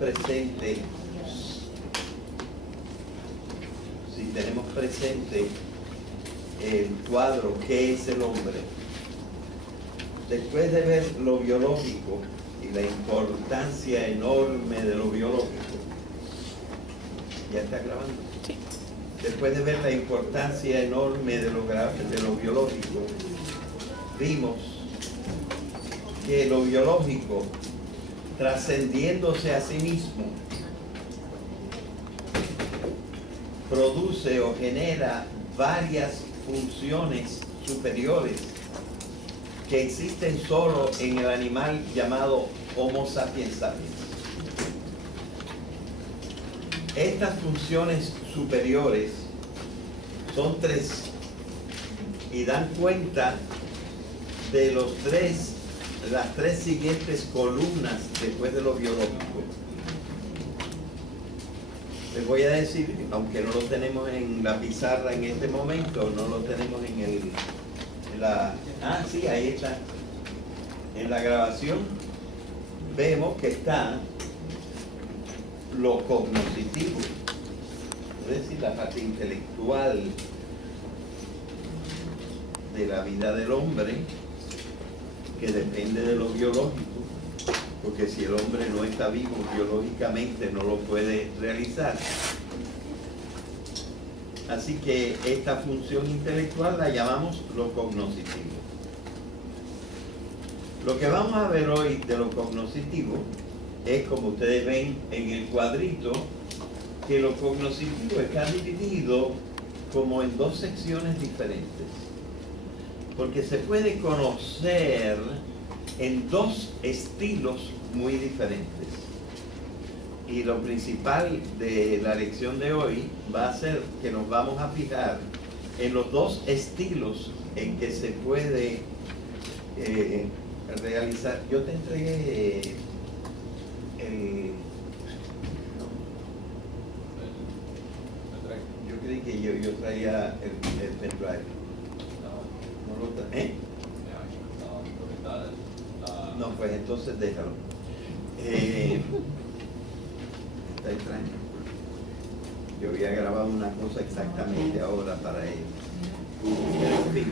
presente, el cuadro ¿qué es el hombre? Después de ver lo biológico y la importancia enorme de lo biológico, ¿ya está grabando? Sí. Después de ver la importancia enorme de lo biológico, vimos que lo biológico, trascendiéndose a sí mismo, produce o genera varias funciones superiores que existen solo en el animal llamado Homo sapiens sapiens. Estas funciones superiores son tres y dan cuenta de las tres siguientes columnas después de lo biológico. Les voy a decir, aunque no lo tenemos en la pizarra en este momento, no lo tenemos sí, ahí está. En la grabación vemos que está lo cognoscitivo, es decir, la parte intelectual de la vida del hombre, que depende de lo biológico, porque si el hombre no está vivo biológicamente no lo puede realizar. Así que esta función intelectual la llamamos lo cognoscitivo. Lo que vamos a ver hoy de lo cognoscitivo es, como ustedes ven en el cuadrito, que lo cognoscitivo está dividido como en dos secciones diferentes, porque se puede conocer en dos estilos muy diferentes. Y lo principal de la lección de hoy va a ser que nos vamos a fijar en los dos estilos en que se puede realizar. Yo te entregué yo creí que yo traía el pendrive. ¿No lo trae? No, pues entonces déjalo. Está extraño. Yo había grabado una cosa exactamente ahora para él. Pero en fin.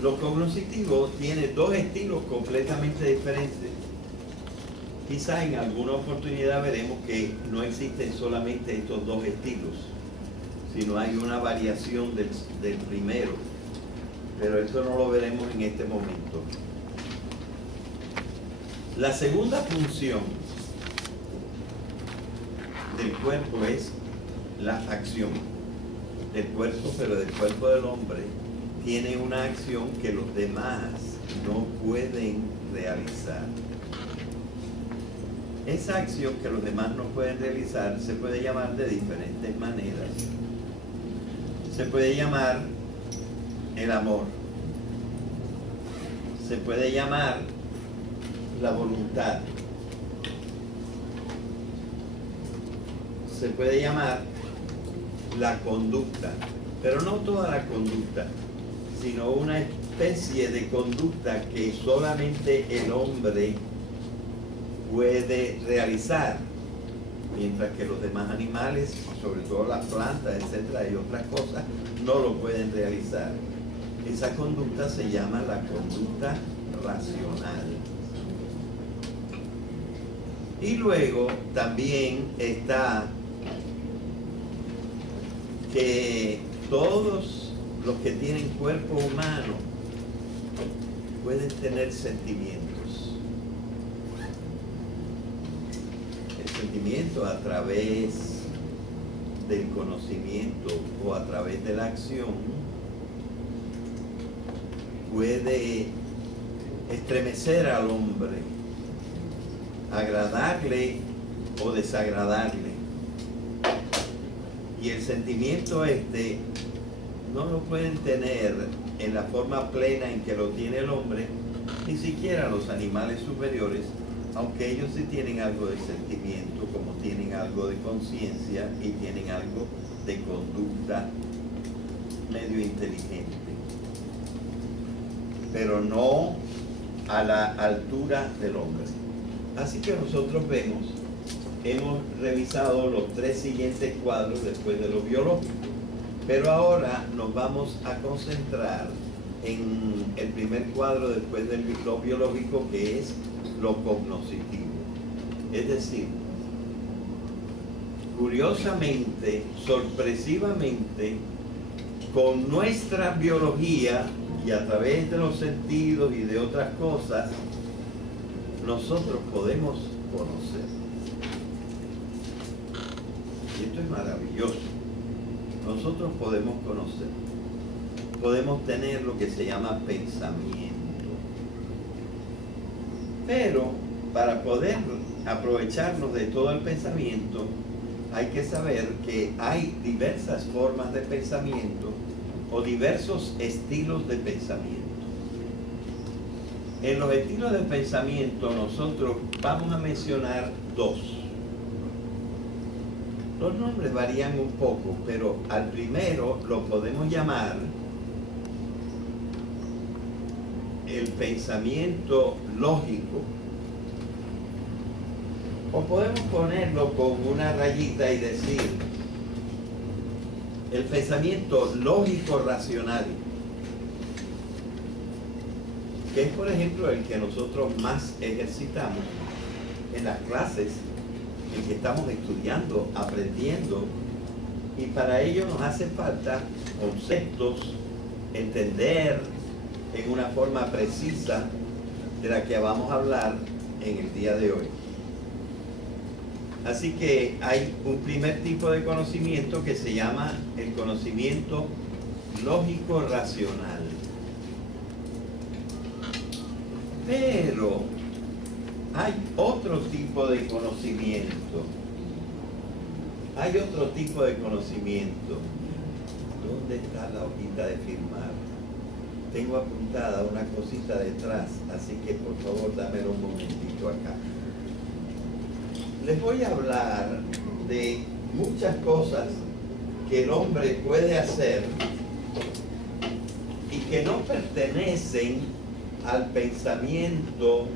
Lo cognoscitivo tiene dos estilos completamente diferentes. Quizá en alguna oportunidad veremos que no existen solamente estos dos estilos, sino hay una variación del primero. Pero eso no lo veremos en este momento. La segunda función del cuerpo es la acción del cuerpo, pero del cuerpo del hombre tiene una acción que los demás no pueden realizar. Esa acción que los demás no pueden realizar se puede llamar de diferentes maneras. Se puede llamar el amor, se puede llamar la voluntad, se puede llamar la conducta, pero no toda la conducta, sino una especie de conducta que solamente el hombre puede realizar, mientras que los demás animales, sobre todo las plantas, etcétera, y otras cosas, no lo pueden realizar. Esa conducta se llama la conducta racional. Y luego también está que todos los que tienen cuerpo humano pueden tener sentimientos. El sentimiento a través del conocimiento o a través de la acción puede estremecer al hombre, agradarle o desagradarle. Y el sentimiento no lo pueden tener en la forma plena en que lo tiene el hombre, ni siquiera los animales superiores, aunque ellos sí tienen algo de sentimiento, como tienen algo de conciencia y tienen algo de conducta medio inteligente. Pero no a la altura del hombre. Así que nosotros hemos revisado los tres siguientes cuadros después de lo biológico, pero ahora nos vamos a concentrar en el primer cuadro después de lo biológico, que es lo cognoscitivo. Es decir, curiosamente, sorpresivamente, con nuestra biología y a través de los sentidos y de otras cosas, nosotros podemos conocer. Y esto es maravilloso. Nosotros podemos conocer. Podemos tener lo que se llama pensamiento. Pero para poder aprovecharnos de todo el pensamiento, hay que saber que hay diversas formas de pensamiento o diversos estilos de pensamiento. En los estilos de pensamiento nosotros vamos a mencionar dos. Los nombres varían un poco, pero al primero lo podemos llamar el pensamiento lógico. O podemos ponerlo con una rayita y decir el pensamiento lógico racional, que es por ejemplo el que nosotros más ejercitamos en las clases en que estamos estudiando, aprendiendo, y para ello nos hace falta conceptos, entender en una forma precisa de la que vamos a hablar en el día de hoy. Así que hay un primer tipo de conocimiento que se llama el conocimiento lógico-racional. Pero hay otro tipo de conocimiento. Hay otro tipo de conocimiento. ¿Dónde está la hojita de firmar? Tengo apuntada una cosita detrás, así que por favor dámelo un momentito acá. Les voy a hablar de muchas cosas que el hombre puede hacer y que no pertenecen al pensamiento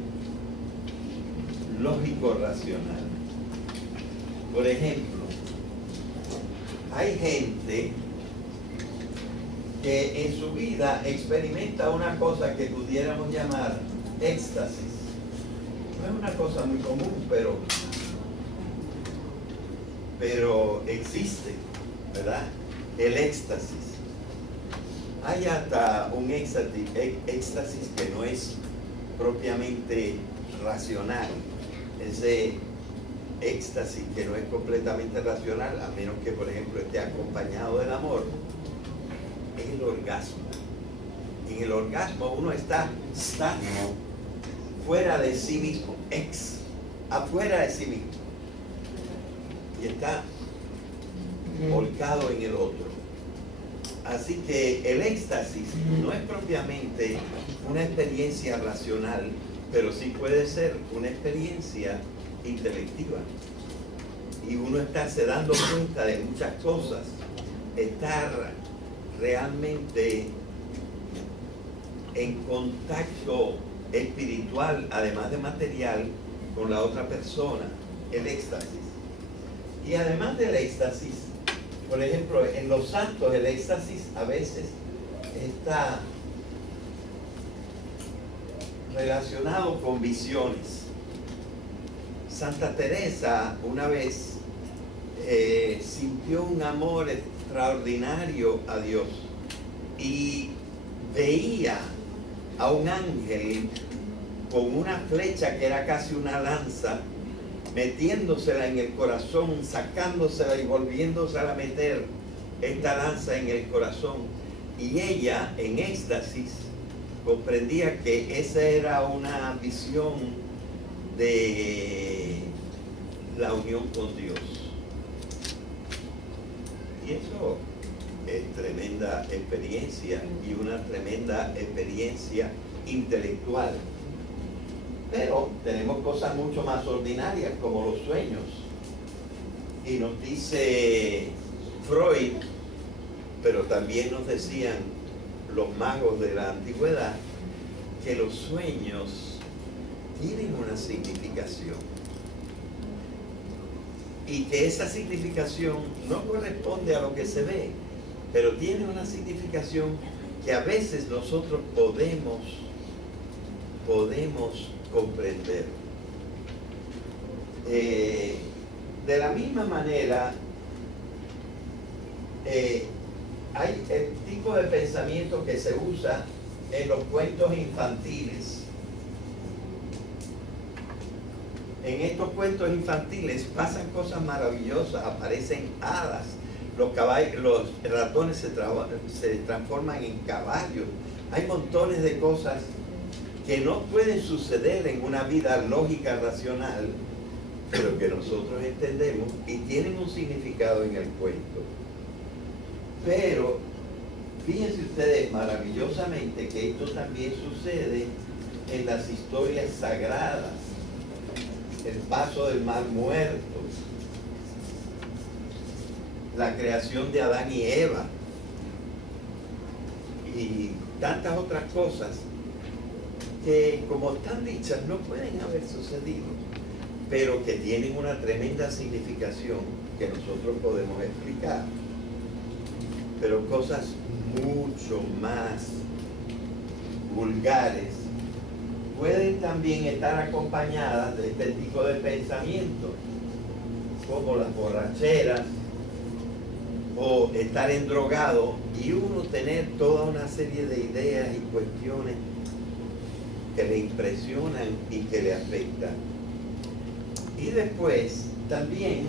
lógico-racional. Por ejemplo, hay gente que en su vida experimenta una cosa que pudiéramos llamar éxtasis. No es una cosa muy común, pero existe, ¿verdad? El éxtasis. Hay hasta un éxtasis que no es propiamente racional. Ese éxtasis que no es completamente racional, a menos que, por ejemplo, esté acompañado del amor, es el orgasmo. En el orgasmo uno está fuera de sí mismo, afuera de sí mismo, y está volcado en el otro. Así que el éxtasis no es propiamente una experiencia racional, pero sí puede ser una experiencia intelectiva. Y uno estarse dando cuenta de muchas cosas, estar realmente en contacto espiritual, además de material, con la otra persona, el éxtasis. Y además del éxtasis, por ejemplo, en los santos el éxtasis a veces está relacionado con visiones. Santa Teresa una vez sintió un amor extraordinario a Dios y veía a un ángel con una flecha que era casi una lanza, metiéndosela en el corazón, sacándosela y volviéndosela a meter esta lanza en el corazón. Y ella, en éxtasis, comprendía que esa era una visión de la unión con Dios. Y eso es tremenda experiencia y una tremenda experiencia intelectual. Pero tenemos cosas mucho más ordinarias como los sueños. Y nos dice Freud, pero también nos decían los magos de la antigüedad, que los sueños tienen una significación y que esa significación no corresponde a lo que se ve, pero tiene una significación que a veces nosotros podemos comprender. De la misma manera, hay el tipo de pensamiento que se usa en los cuentos infantiles. En estos cuentos infantiles pasan cosas maravillosas, aparecen hadas, los ratones se transforman en caballos. Hay montones de cosas que no pueden suceder en una vida lógica, racional, pero que nosotros entendemos y tienen un significado en el cuento. Pero fíjense ustedes maravillosamente que esto también sucede en las historias sagradas. El paso del mar muerto, la creación de Adán y Eva y tantas otras cosas que, como están dichas, no pueden haber sucedido, pero que tienen una tremenda significación que nosotros podemos explicar. Pero cosas mucho más vulgares pueden también estar acompañadas de este tipo de pensamientos, como las borracheras o estar endrogado y uno tener toda una serie de ideas y cuestiones que le impresionan y que le afectan. Y después también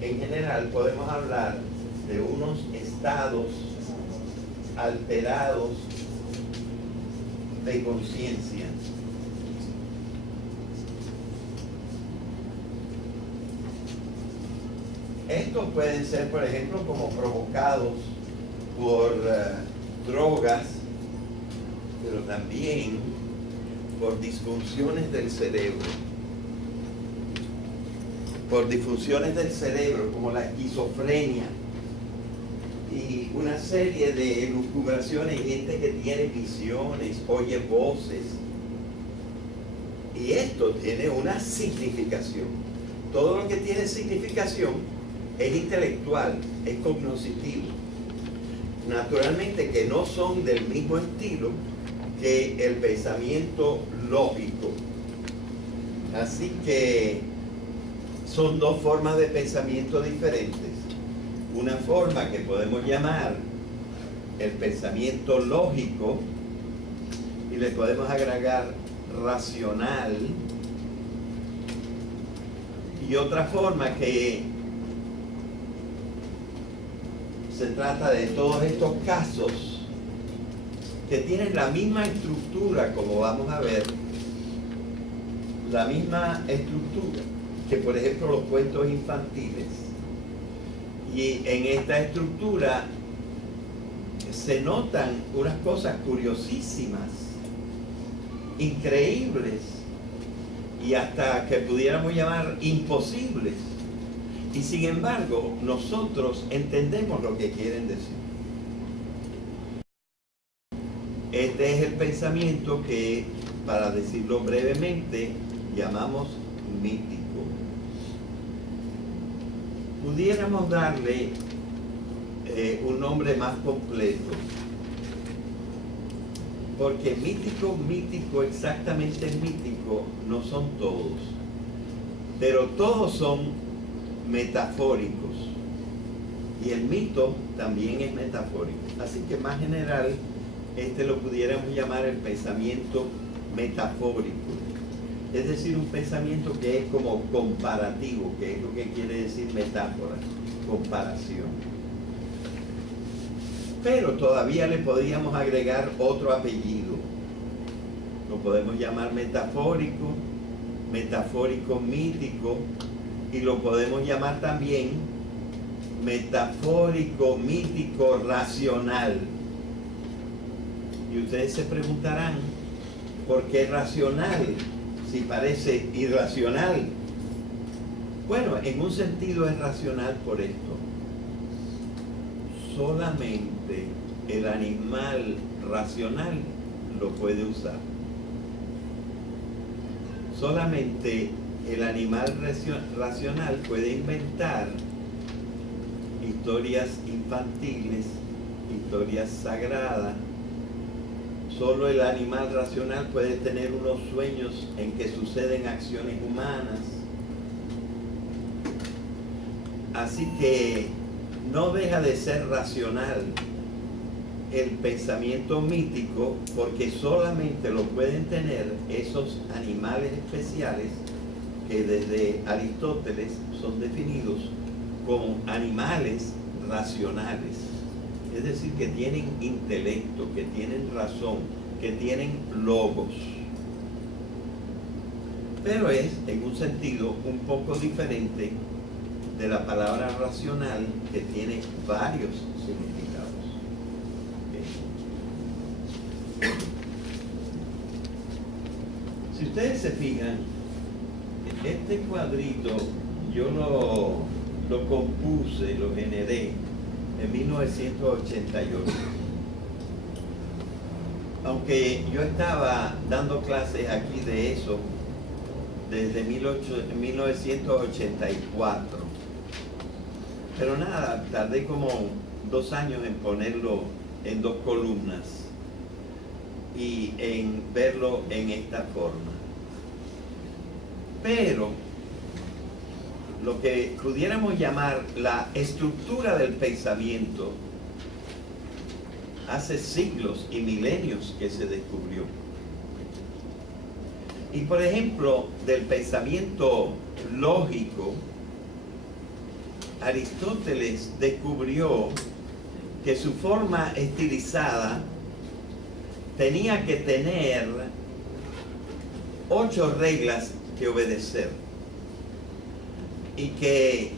en general podemos hablar de unos estados alterados de conciencia. Estos pueden ser, por ejemplo, como provocados por drogas, pero también por disfunciones del cerebro. Por disfunciones del cerebro, como la esquizofrenia y una serie de elucubraciones, gente que tiene visiones, oye voces. Y esto tiene una significación. Todo lo que tiene significación es intelectual, es cognoscitivo. Naturalmente que no son del mismo estilo que el pensamiento lógico. Así que son dos formas de pensamiento diferentes. Una forma que podemos llamar el pensamiento lógico y le podemos agregar racional, y otra forma que se trata de todos estos casos que tienen la misma estructura, como vamos a ver, la misma estructura que, por ejemplo, los cuentos infantiles. Y en esta estructura se notan unas cosas curiosísimas, increíbles, y hasta que pudiéramos llamar imposibles. Y sin embargo, nosotros entendemos lo que quieren decir. Este es el pensamiento que, para decirlo brevemente, llamamos mítico. Pudiéramos darle un nombre más completo, porque mítico, exactamente mítico, no son todos, pero todos son metafóricos, y el mito también es metafórico. Así que más general, lo pudiéramos llamar el pensamiento metafórico, es decir, un pensamiento que es como comparativo, que es lo que quiere decir metáfora, comparación. Pero todavía le podríamos agregar otro apellido. Lo podemos llamar metafórico, metafórico mítico, y lo podemos llamar también metafórico mítico racional. Y ustedes se preguntarán, ¿por qué racional si parece irracional? Bueno, en un sentido es racional por esto. Solamente el animal racional lo puede usar. solamente el animal racional puede inventar historias infantiles, historias sagradas. Solo el animal racional puede tener unos sueños en que suceden acciones humanas. Así que no deja de ser racional el pensamiento mítico, porque solamente lo pueden tener esos animales especiales que desde Aristóteles son definidos como animales racionales. Es decir, que tienen intelecto, que tienen razón, que tienen logos. Pero es, en un sentido, un poco diferente de la palabra racional, que tiene varios significados. Si ustedes se fijan, este cuadrito yo lo compuse, lo generé en 1988. Aunque yo estaba dando clases aquí de eso desde 1984. Pero nada, tardé como 2 años en ponerlo en 2 columnas y en verlo en esta forma. Pero lo que pudiéramos llamar la estructura del pensamiento, hace siglos y milenios que se descubrió. Y por ejemplo, del pensamiento lógico, Aristóteles descubrió que su forma estilizada tenía que tener 8 reglas que obedecer, y que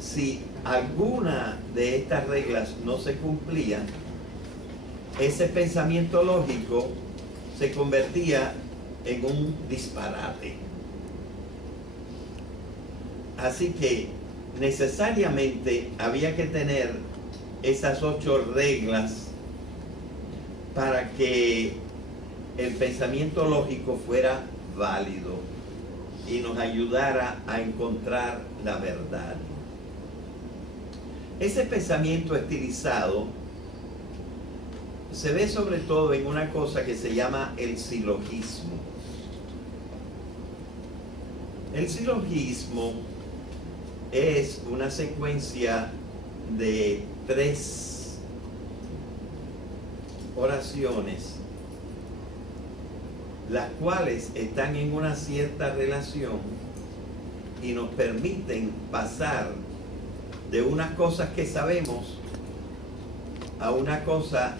si alguna de estas reglas no se cumplía, ese pensamiento lógico se convertía en un disparate. Así que necesariamente había que tener esas 8 reglas para que el pensamiento lógico fuera válido y nos ayudara a encontrar la verdad. Ese pensamiento estilizado se ve sobre todo en una cosa que se llama el silogismo. El silogismo es una secuencia de 3 oraciones, las cuales están en una cierta relación y nos permiten pasar de unas cosas que sabemos a una cosa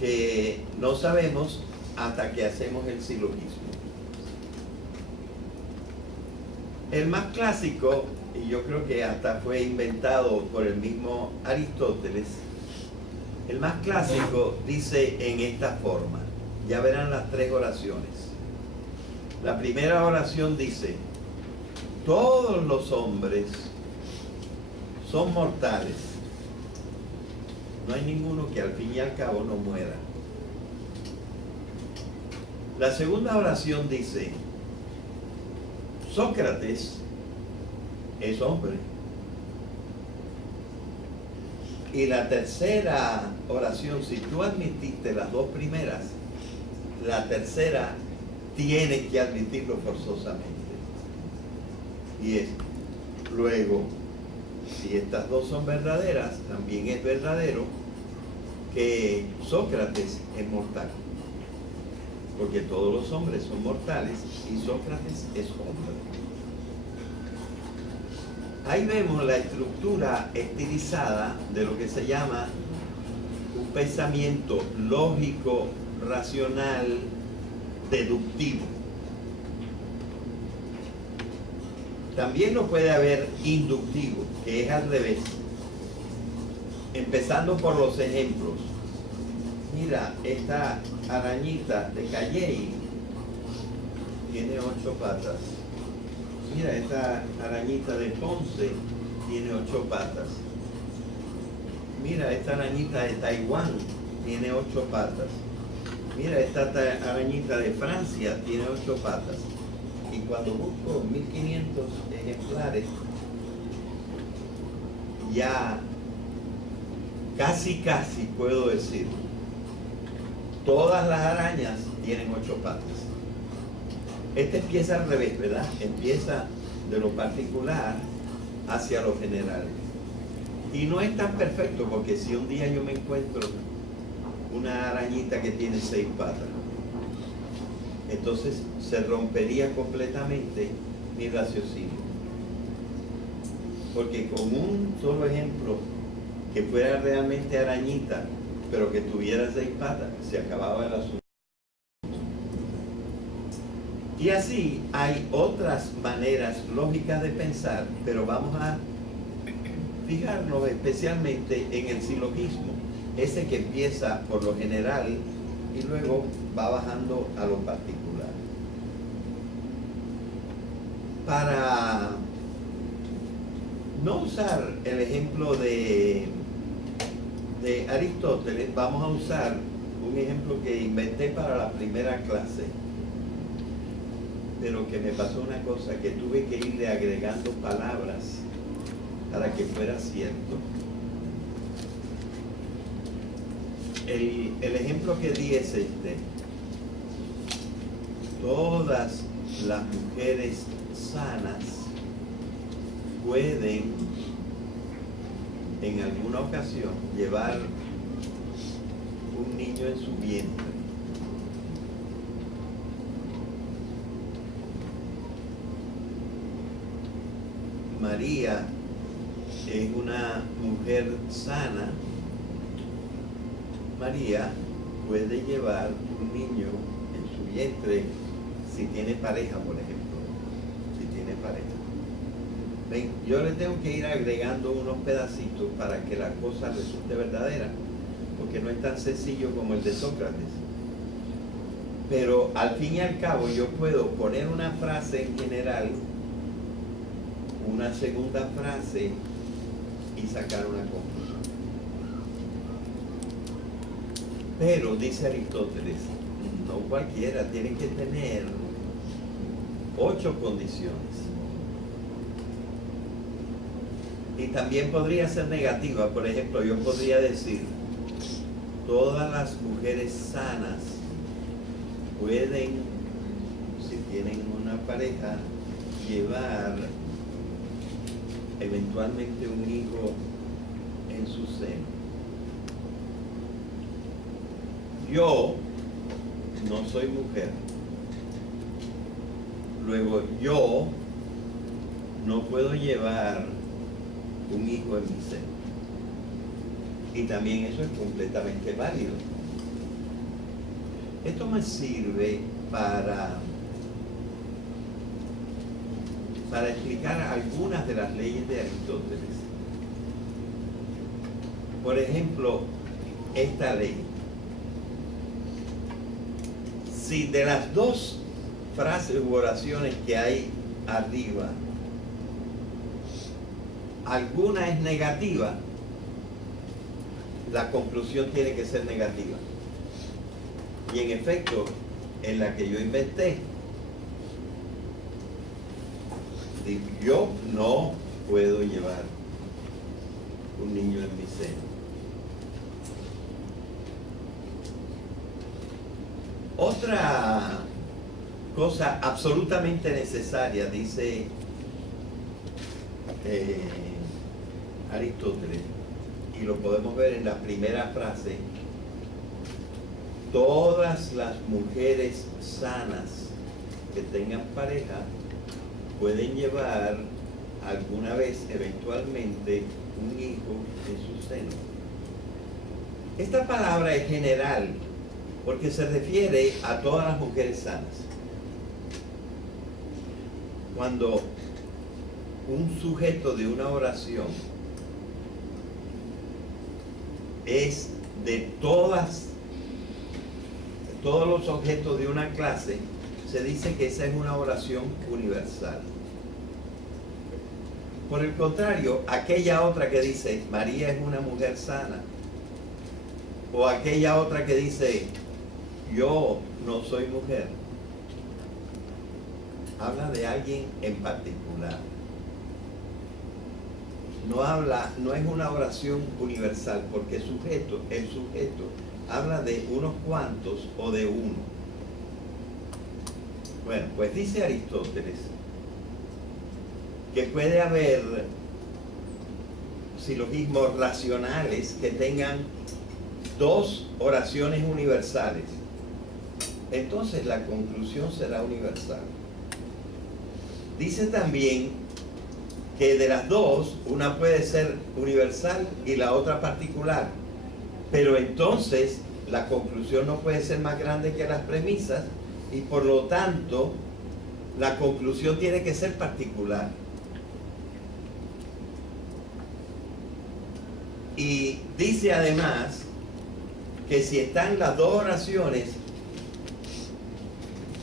que no sabemos hasta que hacemos el silogismo. El más clásico, y yo creo que hasta fue inventado por el mismo Aristóteles, el más clásico dice en esta forma. Ya verán las 3 oraciones. La primera oración dice: todos los hombres son mortales. No hay ninguno que al fin y al cabo no muera. La segunda oración dice: Sócrates es hombre. Y la tercera oración, si tú admitiste las 2 primeras, la tercera tienes que admitirlo forzosamente. Y es: luego, si estas 2 son verdaderas, también es verdadero que Sócrates es mortal. Porque todos los hombres son mortales y Sócrates es hombre. Ahí vemos la estructura estilizada de lo que se llama un pensamiento lógico, racional, deductivo. También lo puede haber inductivo, que es al revés. Empezando por los ejemplos. Mira, esta arañita de Calley tiene 8 patas. Mira, esta arañita de Ponce tiene 8 patas. Mira, esta arañita de Taiwán tiene 8 patas. Mira, esta arañita de Francia tiene 8 patas. cuando busco 1500 ejemplares, ya casi puedo decir, todas las arañas tienen 8 patas. Este empieza al revés, ¿verdad? Empieza de lo particular hacia lo general. Y no es tan perfecto, porque si un día yo me encuentro una arañita que tiene 6 patas, entonces se rompería completamente mi raciocinio. Porque con un solo ejemplo que fuera realmente arañita, pero que tuviera 6 patas, se acababa el asunto. Y así hay otras maneras lógicas de pensar, pero vamos a fijarnos especialmente en el silogismo, ese que empieza por lo general y luego va bajando a lo particular. Para no usar el ejemplo de Aristóteles, vamos a usar un ejemplo que inventé para la primera clase, pero que me pasó una cosa, que tuve que irle agregando palabras para que fuera cierto. El ejemplo que di es este: todas las mujeres sanas pueden en alguna ocasión llevar un niño en su vientre. María es una mujer sana. María puede llevar un niño en su vientre si tiene pareja, por ejemplo. Si tiene pareja. Ven, yo le tengo que ir agregando unos pedacitos para que la cosa resulte verdadera, porque no es tan sencillo como el de Sócrates. Pero al fin y al cabo yo puedo poner una frase en general, una segunda frase y sacar una conclusión. Pero dice Aristóteles, no cualquiera, tiene que tener 8 condiciones. Y también podría ser negativa. Por ejemplo, yo podría decir, todas las mujeres sanas pueden, si tienen una pareja, llevar eventualmente un hijo en su seno. Yo no soy mujer. Luego yo no puedo llevar un hijo en mi seno. Y también eso es completamente válido. Esto me sirve para explicar algunas de las leyes de Aristóteles. Por ejemplo, esta ley. Si de las 2 frases u oraciones que hay arriba, alguna es negativa, la conclusión tiene que ser negativa. Y en efecto, en la que yo inventé, yo no puedo llevar un niño en mi seno. Otra cosa absolutamente necesaria, dice Aristóteles, y lo podemos ver en la primera frase: todas las mujeres sanas que tengan pareja pueden llevar alguna vez, eventualmente, un hijo en su seno. Esta palabra es general porque se refiere a todas las mujeres sanas. Cuando un sujeto de una oración es de todos los objetos de una clase, se dice que esa es una oración universal. Por el contrario, aquella otra que dice María es una mujer sana, o aquella otra que dice yo no soy mujer, habla de alguien en particular. No es una oración universal, porque el sujeto habla de unos cuantos o de uno. Bueno, pues dice Aristóteles que puede haber silogismos racionales que tengan dos oraciones universales. Entonces la conclusión será universal. Dice también que de las dos, una puede ser universal y la otra particular. Pero entonces la conclusión no puede ser más grande que las premisas y por lo tanto la conclusión tiene que ser particular. Y dice además que si están las dos oraciones,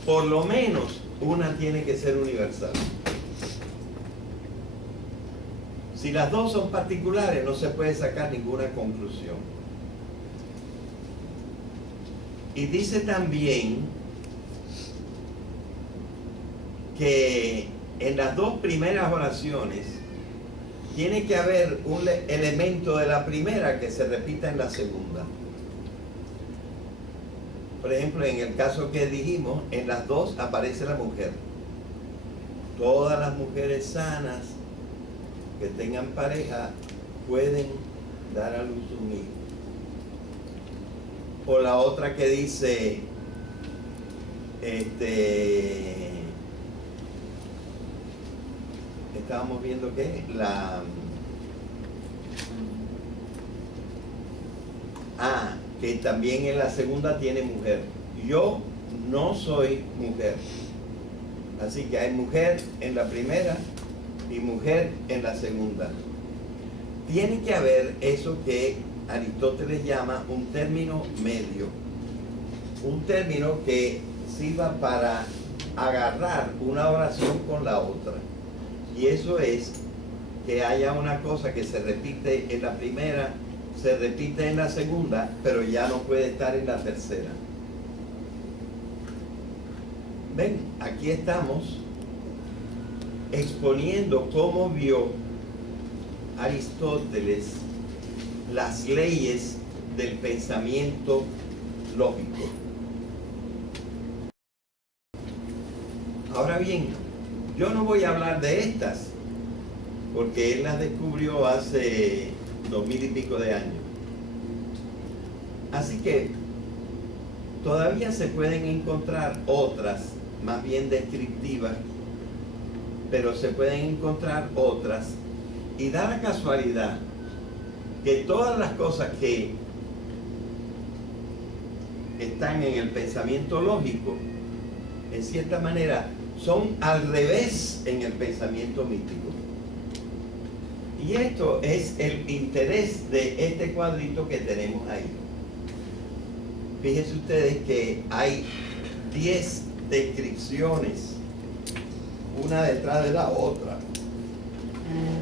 por lo menos una tiene que ser universal. Si las dos son particulares, no se puede sacar ninguna conclusión. Y dice también que en las dos primeras oraciones tiene que haber un elemento de la primera que se repita en la segunda. Por ejemplo, en el caso que dijimos, en las dos aparece la mujer. Todas las mujeres sanas que tengan pareja pueden dar a luz un hijo. O la otra que dice, estábamos viendo que que también en la segunda tiene mujer. Yo no soy mujer. Así que hay mujer en la primera y mujer en la segunda. Tiene que haber eso que Aristóteles llama un término medio. Un término que sirva para agarrar una oración con la otra. Y eso es que haya una cosa que se repite en la primera, se repite en la segunda, pero ya no puede estar en la tercera. Ven, aquí estamos exponiendo cómo vio Aristóteles las leyes del pensamiento lógico. Ahora bien, yo no voy a hablar de estas, porque él las descubrió hace 2000 y pico de años. Así que todavía se pueden encontrar otras, más bien descriptivas, pero se pueden encontrar otras, y da la casualidad que todas las cosas que están en el pensamiento lógico, en cierta manera, son al revés en el pensamiento místico. Y esto es el interés de este cuadrito que tenemos ahí. Fíjense ustedes que hay 10 descripciones, una detrás de la otra,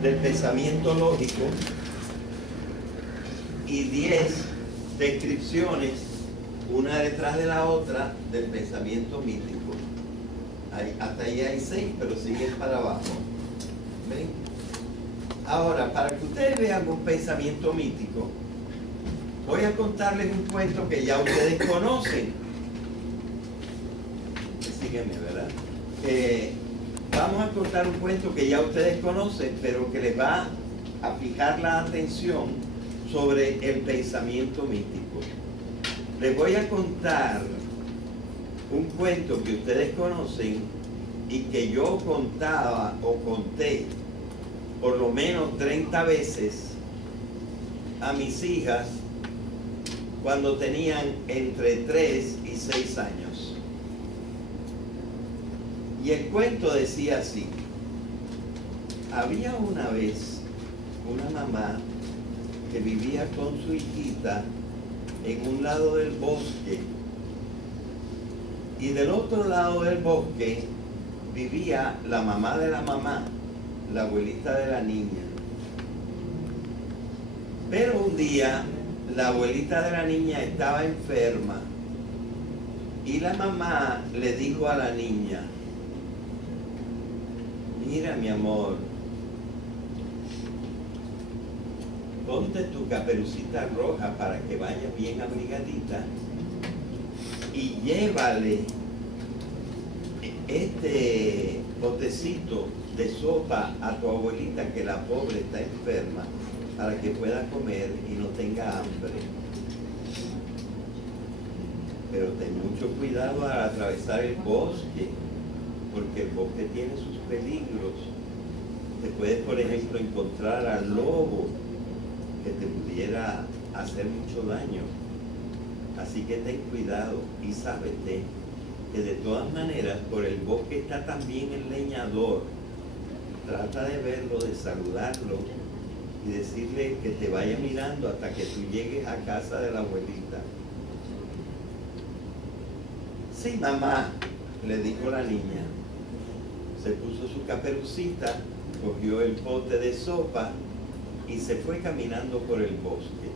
del pensamiento lógico, y 10 descripciones, una detrás de la otra, del pensamiento místico. Hasta ahí hay 6, pero siguen para abajo. ¿Ven? Ahora, para que ustedes vean un pensamiento mítico, voy a contarles un cuento que ya ustedes conocen. Sígueme, ¿verdad? Vamos a contar un cuento que ya ustedes conocen, pero que les va a fijar la atención sobre el pensamiento mítico. Les voy a contar un cuento que ustedes conocen y que yo contaba o conté por lo menos 30 veces a mis hijas cuando tenían entre 3 y 6 años. Y el cuento decía así: había una vez una mamá que vivía con su hijita en un lado del bosque, y del otro lado del bosque vivía la mamá de la mamá, la abuelita de la niña. Pero un día la abuelita de la niña estaba enferma y la mamá le dijo a la niña: mira mi amor, ponte tu caperucita roja para que vaya bien abrigadita y llévale este botecito de sopa a tu abuelita, que la pobre está enferma, para que pueda comer y no tenga hambre. Pero ten mucho cuidado al atravesar el bosque, porque el bosque tiene sus peligros. Te puedes, por ejemplo, encontrar al lobo que te pudiera hacer mucho daño. Así que ten cuidado y sábete que de todas maneras por el bosque está también el leñador. Trata de verlo, de saludarlo y decirle que te vaya mirando hasta que tú llegues a casa de la abuelita. Sí, mamá, le dijo la niña. Se puso su caperucita, cogió el bote de sopa y se fue caminando por el bosque.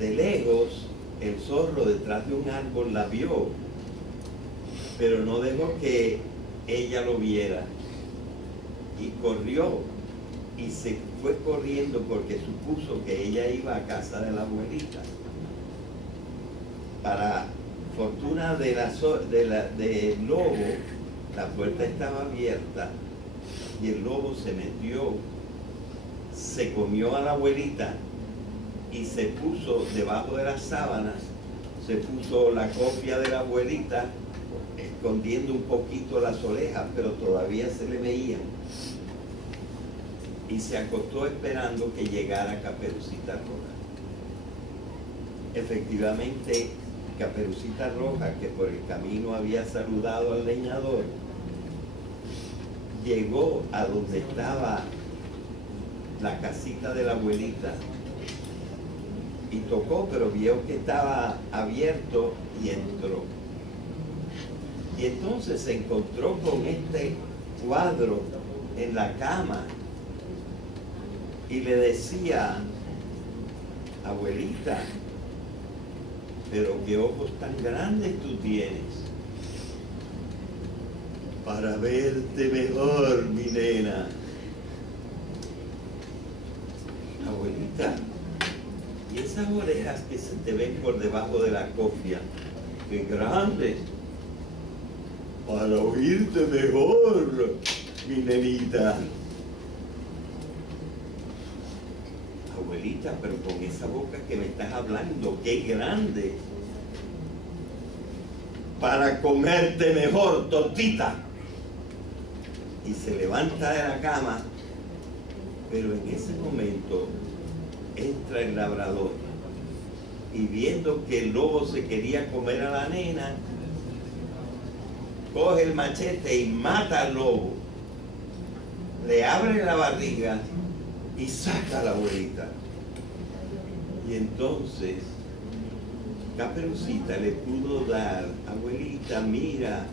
De lejos, el zorro detrás de un árbol la vio, pero no dejó que ella lo viera. Y corrió, y se fue corriendo porque supuso que ella iba a casa de la abuelita. Para fortuna del lobo, la puerta estaba abierta y el lobo se metió, se comió a la abuelita y se puso debajo de las sábanas, se puso la cofia de la abuelita, escondiendo un poquito las orejas, pero todavía se le veían. Y se acostó esperando que llegara Caperucita Roja. Efectivamente, Caperucita Roja, que por el camino había saludado al leñador, llegó a donde estaba la casita de la abuelita y tocó, pero vio que estaba abierto y entró. Y entonces se encontró con este cuadro en la cama y le decía: abuelita, pero qué ojos tan grandes tú tienes. Para verte mejor, mi nena. Abuelita, ¿y esas orejas que se te ven por debajo de la cofia? ¡Qué grandes! Para oírte mejor, mi nenita. Abuelita, pero con esa boca que me estás hablando, ¡qué grande! Para comerte mejor, tortita. Y se levanta de la cama, pero en ese momento entra el labrador y viendo que el lobo se quería comer a la nena, coge el machete y mata al lobo, le abre la barriga y saca a la abuelita. Y entonces Caperucita le pudo dar: abuelita, mira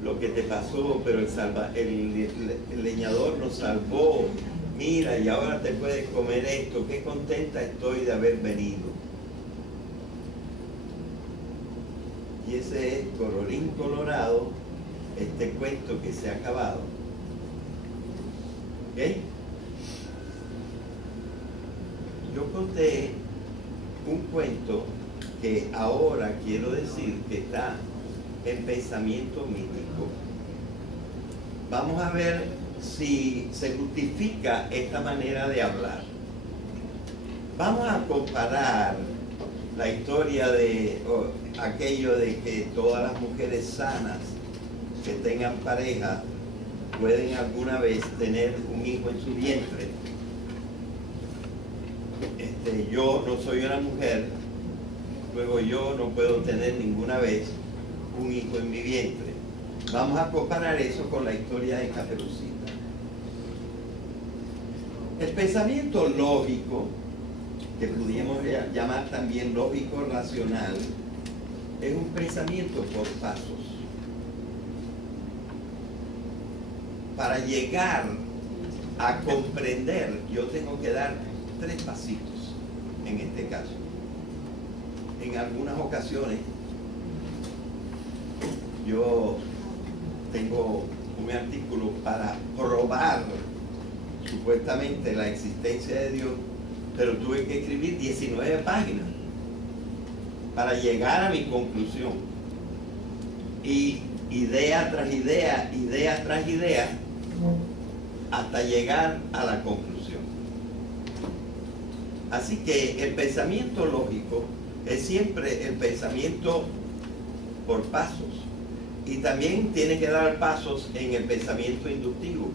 lo que te pasó, pero el leñador nos salvó, mira, y ahora te puedes comer esto, qué contenta estoy de haber venido. Y ese es, colorín colorado, este cuento que se ha acabado. ¿Ok? Yo conté un cuento que ahora quiero decir que está en pensamiento mítico. Vamos a ver si se justifica esta manera de hablar. Vamos a comparar la historia de aquello de que todas las mujeres sanas que tengan pareja pueden alguna vez tener un hijo en su vientre. Yo no soy una mujer, luego yo no puedo tener ninguna vez un hijo en mi vientre. Vamos a comparar eso con la historia de Caperucita. El pensamiento lógico, que pudiéramos llamar también lógico racional, es un pensamiento por pasos. Para llegar a comprender, yo tengo que dar 3 pasitos en este caso. En algunas ocasiones yo tengo un artículo para probar supuestamente la existencia de Dios, pero tuve que escribir 19 páginas para llegar a mi conclusión. Y idea tras idea, idea tras idea, hasta llegar a la conclusión. Así que el pensamiento lógico es siempre el pensamiento por pasos. Y también tiene que dar pasos en el pensamiento inductivo.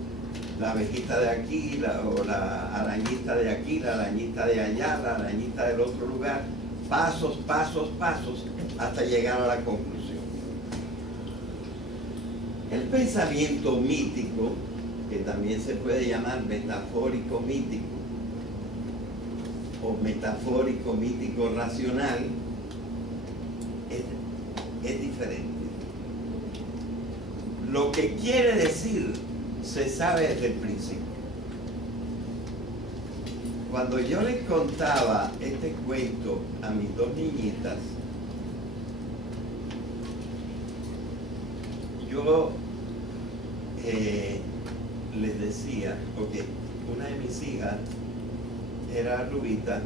La abejita de aquí, o la arañita de aquí, la arañita de allá, la arañita del otro lugar. Pasos, pasos, pasos, hasta llegar a la conclusión. El pensamiento mítico, que también se puede llamar metafórico mítico, o metafórico mítico racional, es diferente. Lo que quiere decir se sabe desde el principio. Cuando yo les contaba este cuento a mis dos niñitas, yo les decía, porque una de mis hijas era rubita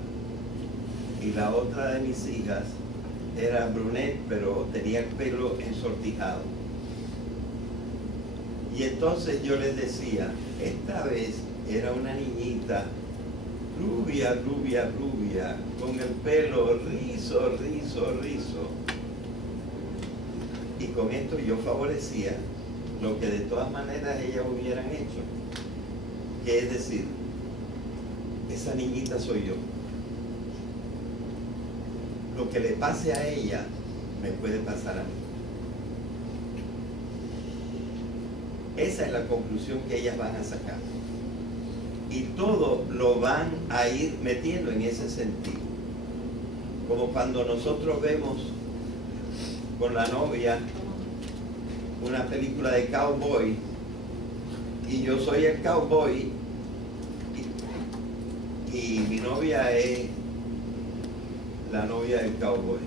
y la otra de mis hijas era brunette, pero tenía el pelo ensortijado. Y entonces yo les decía, esta vez era una niñita rubia, rubia, rubia, con el pelo rizo, rizo, rizo. Y con esto yo favorecía lo que de todas maneras ellas hubieran hecho, que es decir, esa niñita soy yo. Lo que le pase a ella me puede pasar a mí. Esa es la conclusión que ellas van a sacar. Y todo lo van a ir metiendo en ese sentido. Como cuando nosotros vemos con la novia una película de cowboy y yo soy el cowboy y mi novia es la novia del cowboy.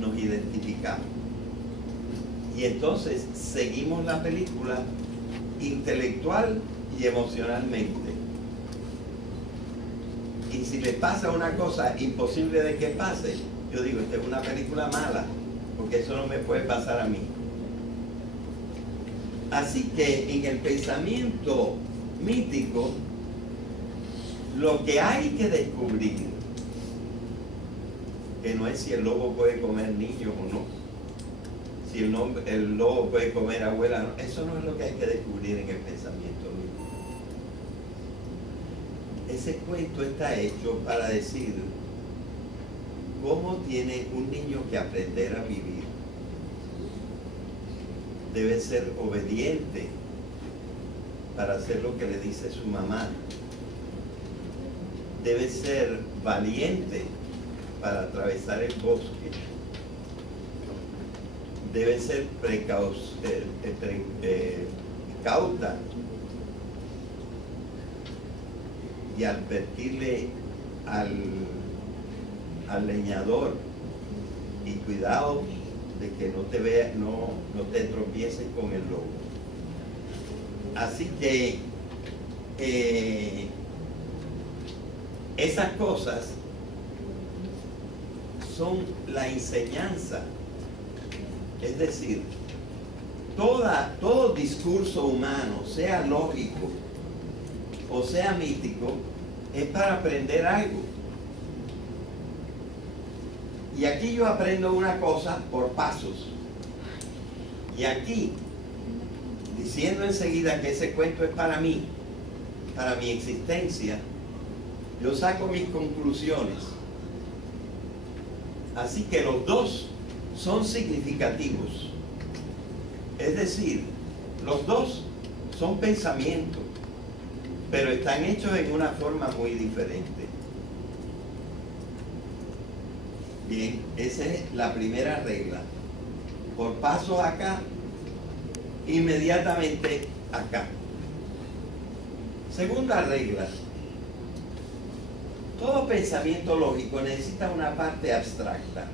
Nos identificamos. Y entonces seguimos la película intelectual y emocionalmente. Y si le pasa una cosa imposible de que pase, yo digo, esta es una película mala, porque eso no me puede pasar a mí. Así que en el pensamiento mítico, lo que hay que descubrir, que no es si el lobo puede comer niños o no, si el lobo puede comer abuela, no, eso no es lo que hay que descubrir en el pensamiento mítico. Ese cuento está hecho para decir cómo tiene un niño que aprender a vivir. Debe ser obediente para hacer lo que le dice su mamá. Debe ser valiente para atravesar el bosque. Debe ser cauta y advertirle al leñador y cuidado de que no te tropieces con el lobo. Así que esas cosas son la enseñanza. Es decir, todo discurso humano, sea lógico o sea mítico, es para aprender algo. Y aquí yo aprendo una cosa por pasos. Y aquí, diciendo enseguida que ese cuento es para mí, para mi existencia, yo saco mis conclusiones. Así que los dos son significativos. Es decir, los dos son pensamientos, pero están hechos en una forma muy diferente. Bien, esa es la primera regla. Por pasos acá, inmediatamente acá. Segunda regla. Todo pensamiento lógico necesita una parte abstracta.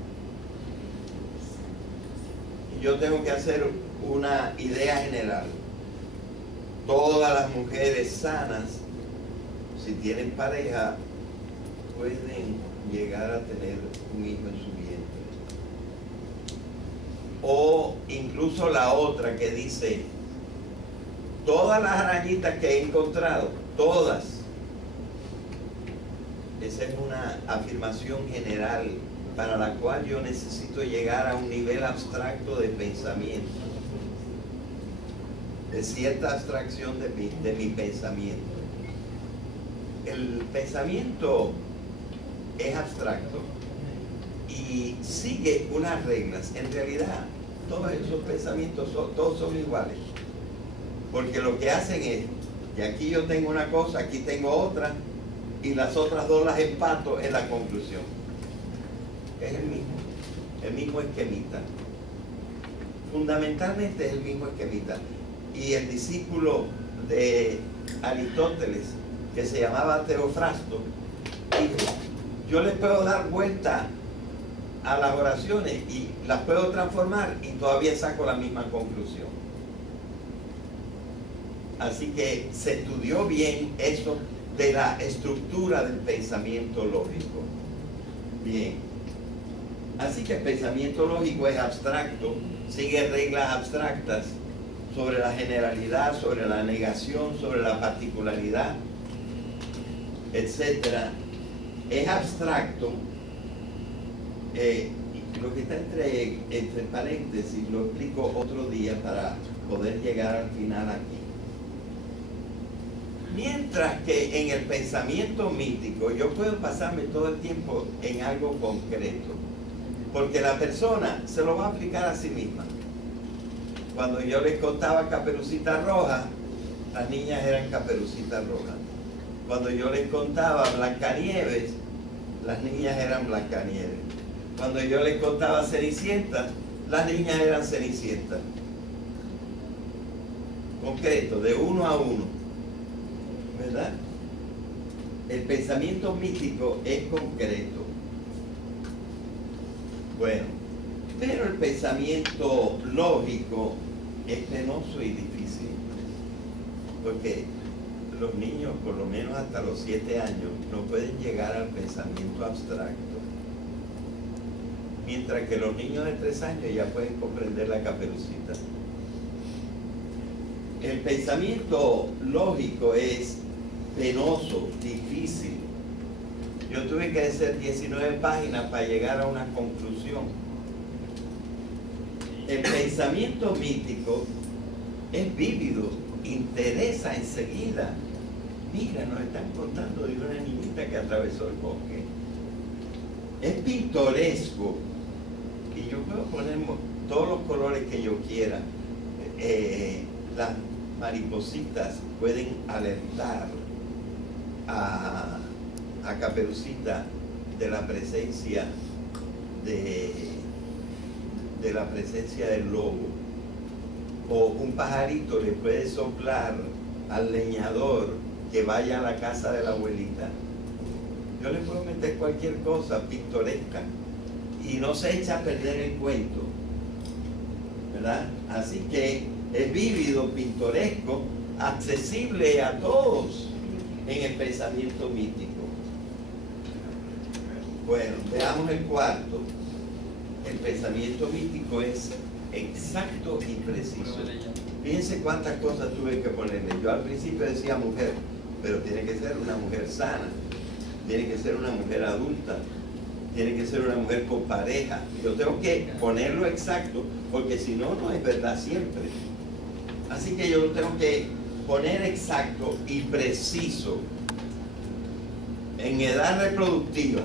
yo tengo que hacer una idea general. Todas las mujeres sanas, si tienen pareja, pueden llegar a tener un hijo en su vientre. O incluso la otra que dice, todas las arañitas que he encontrado, todas. Esa es una afirmación general para la cual yo necesito llegar a un nivel abstracto de pensamiento, de cierta abstracción de mi pensamiento. El pensamiento es abstracto y sigue unas reglas. En realidad, todos esos pensamientos todos son iguales, porque lo que hacen es que aquí yo tengo una cosa, aquí tengo otra, y las otras dos las empato en la conclusión. Es el mismo esquemita. Fundamentalmente es el mismo esquemita. Y el discípulo de Aristóteles, que se llamaba Teofrasto, dijo, yo les puedo dar vuelta a las oraciones y las puedo transformar y todavía saco la misma conclusión. Así que se estudió bien eso de la estructura del pensamiento lógico. Bien. Así que el pensamiento lógico es abstracto, sigue reglas abstractas sobre la generalidad, sobre la negación, sobre la particularidad, etc. Es abstracto. Lo que está entre paréntesis lo explico otro día para poder llegar al final aquí. Mientras que en el pensamiento mítico yo puedo pasarme todo el tiempo en algo concreto, porque la persona se lo va a aplicar a sí misma. Cuando yo les contaba Caperucita Roja, las niñas eran Caperucita Roja. Cuando yo les contaba Blancanieves, las niñas eran Blancanieves. Cuando yo les contaba Cenicienta, las niñas eran Cenicienta. Concreto, de uno a uno. ¿Verdad? El pensamiento mítico es concreto. Bueno, pero el pensamiento lógico es penoso y difícil, porque los niños, por lo menos hasta los 7 años, no pueden llegar al pensamiento abstracto, mientras que los niños de 3 años ya pueden comprender la Caperucita. El pensamiento lógico es penoso, difícil. Yo tuve que hacer 19 páginas para llegar a una conclusión. El pensamiento mítico es vívido, interesa enseguida. Mira, nos están contando de una niñita que atravesó el bosque. Es pintoresco. Y yo puedo poner todos los colores que yo quiera. Las maripositas pueden alertar a Caperucita de la presencia de la presencia del lobo. O un pajarito le puede soplar al leñador que vaya a la casa de la abuelita. Yo le puedo meter cualquier cosa pintoresca y no se echa a perder el cuento, ¿verdad? Así que es vívido, pintoresco, accesible a todos en el pensamiento mítico. Bueno, veamos el cuarto. El pensamiento mítico es exacto y preciso. Fíjense cuántas cosas tuve que ponerle. Yo al principio decía mujer, pero tiene que ser una mujer sana, tiene que ser una mujer adulta, tiene que ser una mujer con pareja. Yo tengo que ponerlo exacto, porque si no, no es verdad siempre. Así que yo lo tengo que poner exacto y preciso. En edad reproductiva.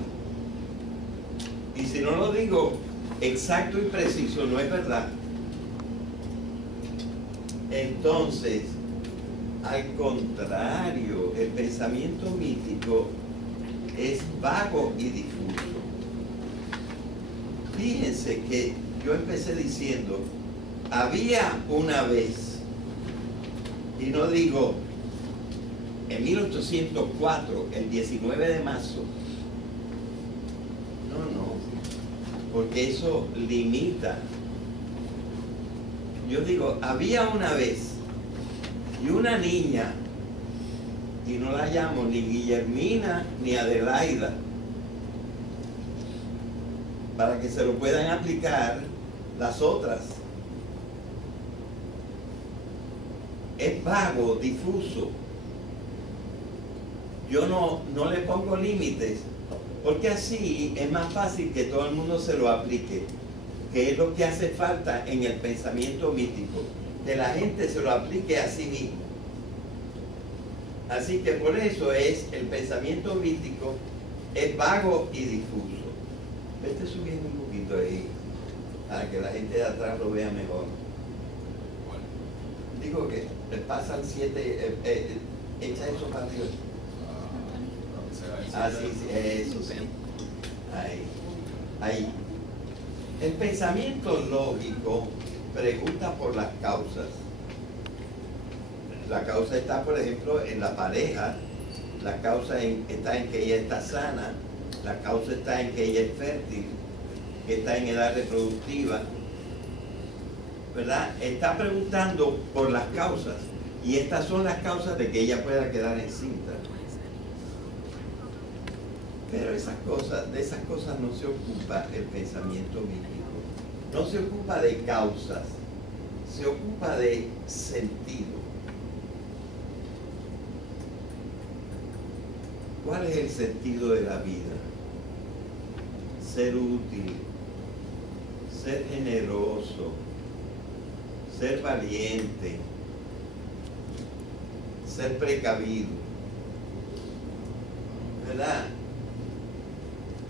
Y si no lo digo exacto y preciso, no es verdad. Entonces, al contrario, el pensamiento mítico es vago y difuso. Fíjense que yo empecé diciendo, había una vez, y no digo en 1804, el 19 de marzo, no, porque eso limita yo digo, había una vez y una niña, y no la llamo ni Guillermina ni Adelaida, para que se lo puedan aplicar las otras. Es vago, difuso. Yo no le pongo límites, porque así es más fácil que todo el mundo se lo aplique, que es lo que hace falta en el pensamiento mítico, que la gente se lo aplique a sí mismo. Así que por eso el pensamiento mítico es vago y difuso. Vete subiendo un poquito ahí, para que la gente de atrás lo vea mejor. Digo que le pasan 7, echa eso para arriba. Sí, eso sí. Ahí. El pensamiento lógico pregunta por las causas. La causa está, por ejemplo, en la pareja. La causa está en que ella está sana. La causa está en que ella es fértil, que está en edad reproductiva. ¿Verdad? Está preguntando por las causas. Y estas son las causas de que ella pueda quedar encinta. Pero de esas cosas no se ocupa el pensamiento mítico. No se ocupa de causas, se ocupa de sentido. ¿Cuál es el sentido de la vida? Ser útil, ser generoso, ser valiente, ser precavido. ¿Verdad?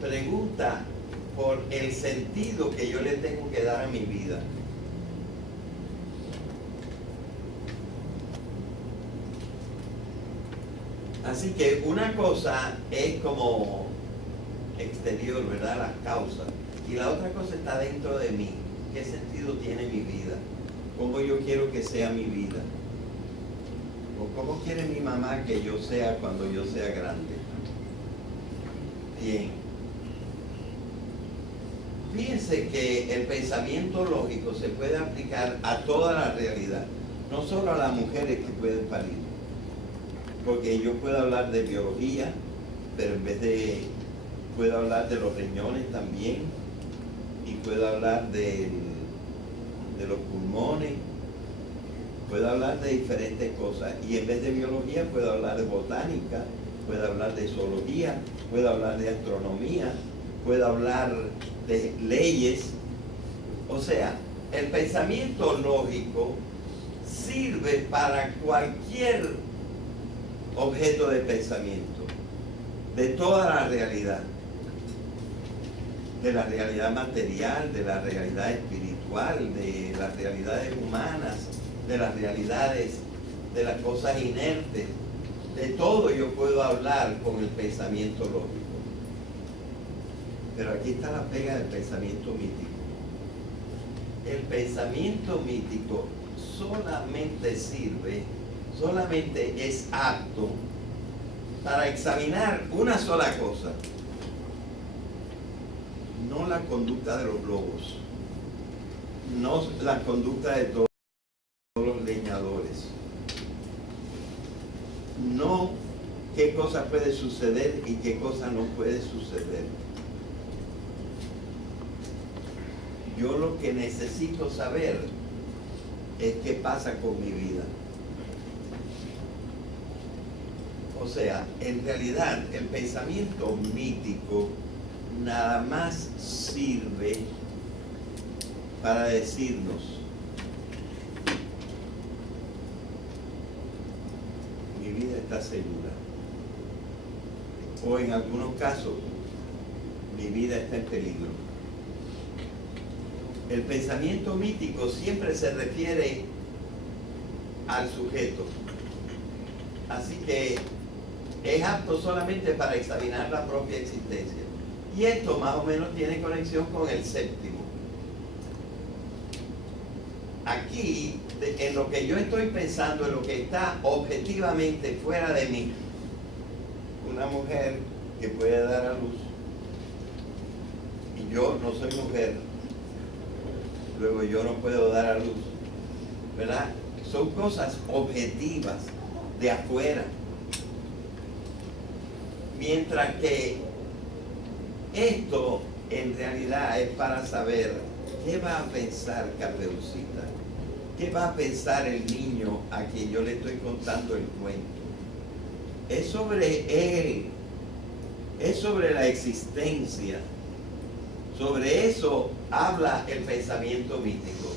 Pregunta por el sentido que yo le tengo que dar a mi vida. Así que una cosa es como exterior, ¿verdad? Las causas. Y la otra cosa está dentro de mí. ¿Qué sentido tiene mi vida? ¿Cómo yo quiero que sea mi vida? ¿O cómo quiere mi mamá que yo sea cuando yo sea grande? Bien. Fíjense que el pensamiento lógico se puede aplicar a toda la realidad, no solo a las mujeres que pueden parir, porque yo puedo hablar de biología, pero puedo hablar de los riñones también, y puedo hablar de los pulmones, puedo hablar de diferentes cosas, y en vez de biología puedo hablar de botánica, puedo hablar de zoología, puedo hablar de astronomía, puedo hablar de leyes. O sea, el pensamiento lógico sirve para cualquier objeto de pensamiento, de toda la realidad, de la realidad material, de la realidad espiritual, de las realidades humanas, de las realidades de las cosas inertes. De todo yo puedo hablar con el pensamiento lógico. Pero aquí está la pega del pensamiento mítico. El pensamiento mítico solamente es apto para examinar una sola cosa, no la conducta de los lobos, no la conducta de todos los leñadores, no qué cosa puede suceder y qué cosa no puede suceder. Yo lo que necesito saber es qué pasa con mi vida. O sea, en realidad el pensamiento mítico nada más sirve para decirnos: mi vida está segura. O en algunos casos, mi vida está en peligro. El pensamiento mítico siempre se refiere al sujeto. Así que es apto solamente para examinar la propia existencia. Y esto más o menos tiene conexión con el séptimo. Aquí, en lo que yo estoy pensando, en lo que está objetivamente fuera de mí, una mujer que puede dar a luz, y yo no soy mujer, luego yo no puedo dar a luz, ¿verdad? Son cosas objetivas de afuera. Mientras que esto en realidad es para saber qué va a pensar Caperucita, qué va a pensar el niño a quien yo le estoy contando el cuento. Es sobre él, es sobre la existencia. Sobre eso habla el pensamiento místico,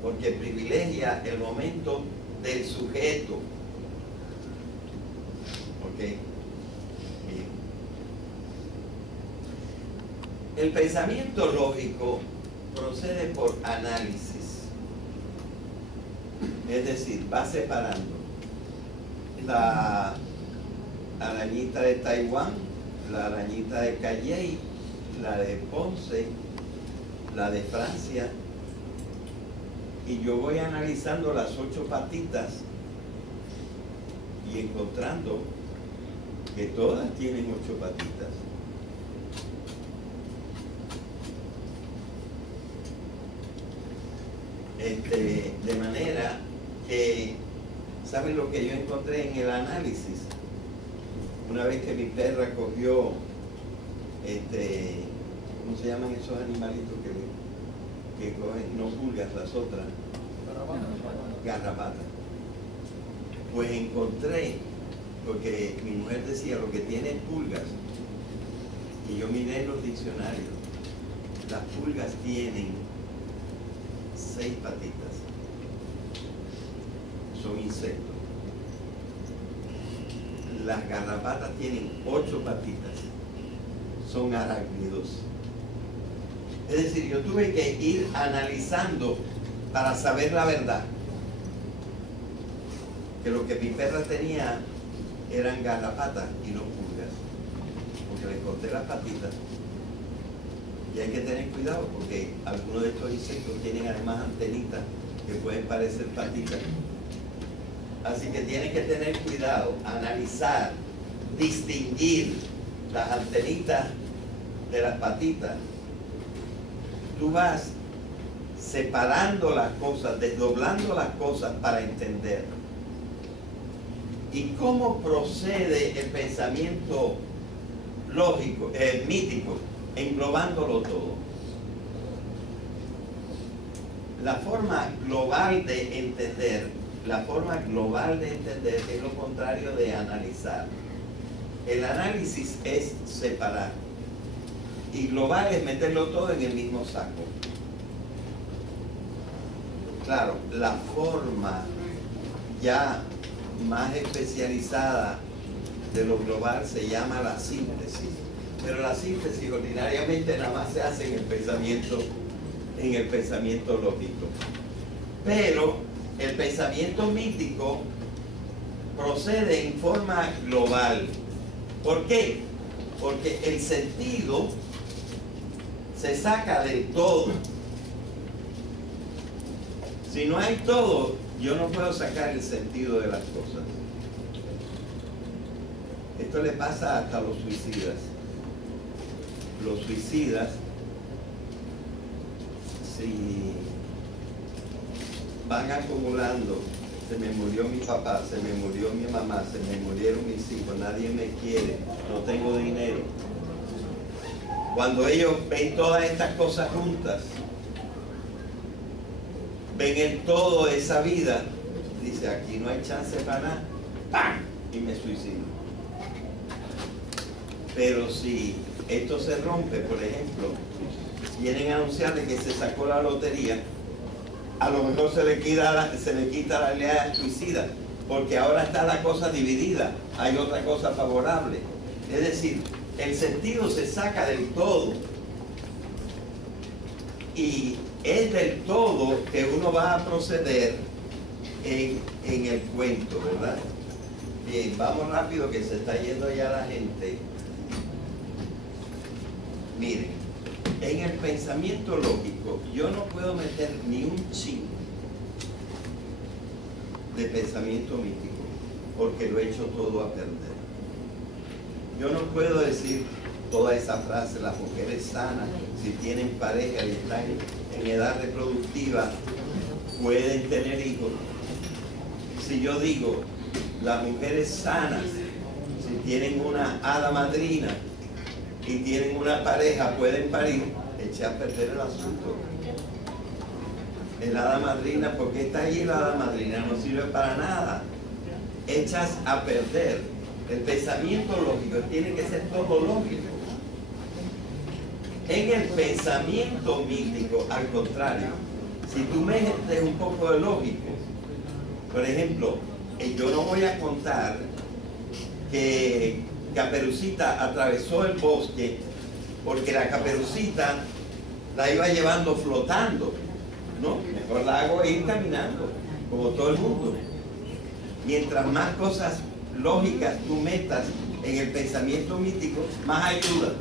porque privilegia el momento del sujeto. ¿Ok? Bien. El pensamiento lógico procede por análisis, es decir, va separando la arañita de Taiwán, la arañita de Calley, la de Ponce, la de Francia, y yo voy analizando las 8 patitas y encontrando que todas tienen 8 patitas. De manera que, ¿saben lo que yo encontré en el análisis? Una vez que mi perra cogió, ¿cómo se llaman esos animalitos que cogen, no pulgas, las otras? Garrapatas. Pues encontré, porque mi mujer decía lo que tiene pulgas, y yo miré en los diccionarios, las pulgas tienen 6 patitas, son insectos. Las garrapatas tienen 8 patitas, son arácnidos. Es decir, yo tuve que ir analizando para saber la verdad, que lo que mi perra tenía eran garrapatas y no pulgas, porque le corté las patitas. Y hay que tener cuidado porque algunos de estos insectos tienen además antenitas que pueden parecer patitas. Así que tienes que tener cuidado, analizar, distinguir las antenitas de las patitas. Tú vas separando las cosas, desdoblando las cosas para entender. ¿Y cómo procede el pensamiento lógico, mítico? Englobándolo todo. La forma global de entender es lo contrario de analizar. El análisis es separar y global es meterlo todo en el mismo saco. Claro, la forma ya más especializada de lo global se llama la síntesis. Pero la síntesis ordinariamente nada más se hace en el pensamiento lógico. Pero el pensamiento mítico procede en forma global. ¿Por qué? Porque el sentido se saca del todo. Si no hay todo, yo no puedo sacar el sentido de las cosas. Esto le pasa hasta a los suicidas. Los suicidas, si van acumulando, se me murió mi papá, se me murió mi mamá, se me murieron mis hijos, nadie me quiere, no tengo dinero. Cuando ellos ven todas estas cosas juntas, ven el todo de esa vida, dice, aquí no hay chance para nada, ¡pam! Y me suicido. Pero si esto se rompe, por ejemplo, vienen a anunciarle que se sacó la lotería, a lo mejor se le quita la idea suicida, porque ahora está la cosa dividida, hay otra cosa favorable. Es decir, el sentido se saca del todo y es del todo que uno va a proceder en el cuento, ¿verdad? Bien, vamos rápido que se está yendo ya la gente. Miren, en el pensamiento lógico yo no puedo meter ni un chin de pensamiento mítico porque lo he hecho todo a perder. Yo no puedo decir toda esa frase, las mujeres sanas, si tienen pareja y están en edad reproductiva, pueden tener hijos. Si yo digo, las mujeres sanas, si tienen una hada madrina y tienen una pareja, pueden parir, eché a perder el asunto. El hada madrina, ¿por qué está ahí el hada madrina? No sirve para nada. Echas a perder. El pensamiento lógico tiene que ser todo lógico. En el pensamiento mítico, al contrario, si tú metes un poco de lógico, por ejemplo, yo no voy a contar que Caperucita atravesó el bosque porque la Caperucita la iba llevando flotando, ¿no? Mejor la hago ir caminando, como todo el mundo. Mientras más cosas lógicas tú metas en el pensamiento mítico, más ayuda.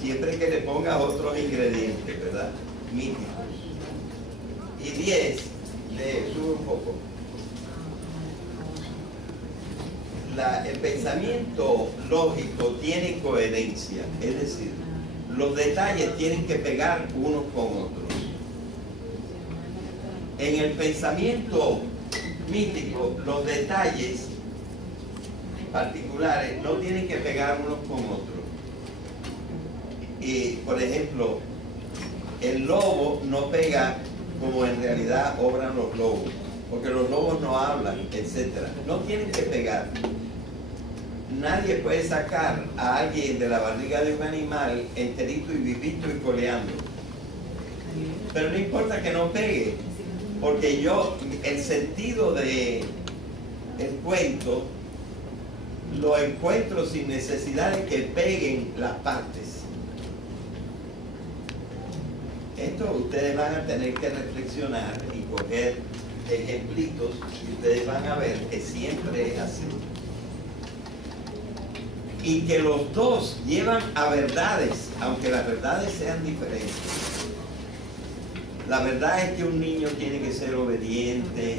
Siempre que le pongas otros ingredientes, ¿verdad? Míticos. Y 10, le sube un poco. El pensamiento lógico tiene coherencia, es decir, los detalles tienen que pegar unos con otros. En el pensamiento mítico, los detalles particulares no tienen que pegar unos con otros. Y, por ejemplo, el lobo no pega como en realidad obran los lobos, porque los lobos no hablan, etc. No tienen que pegar. Nadie puede sacar a alguien de la barriga de un animal enterito y vivito y coleando. Pero no importa que no pegue, porque el sentido del cuento lo encuentro sin necesidad de que peguen las partes. Esto ustedes van a tener que reflexionar y coger ejemplitos y ustedes van a ver que siempre es así. Y que los dos llevan a verdades, aunque las verdades sean diferentes. La verdad es que un niño tiene que ser obediente,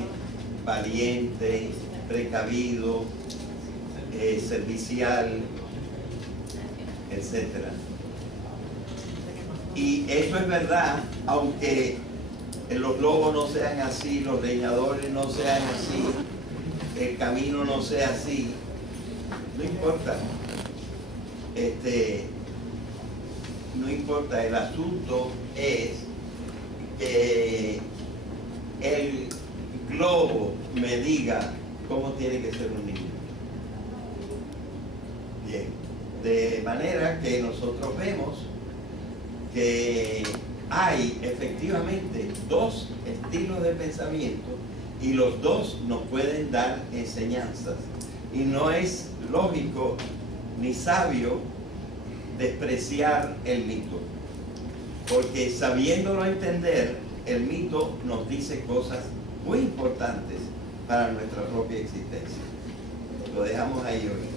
valiente, precavido, servicial, etc. Y eso es verdad, aunque los lobos no sean así, los leñadores no sean así, el camino no sea así, no importa. No importa, el asunto es que el globo me diga cómo tiene que ser un niño. Bien, de manera que nosotros vemos que hay efectivamente dos estilos de pensamiento y los dos nos pueden dar enseñanzas. Y no es lógico ni sabio despreciar el mito, porque sabiéndolo entender, el mito nos dice cosas muy importantes para nuestra propia existencia. Lo dejamos ahí hoy.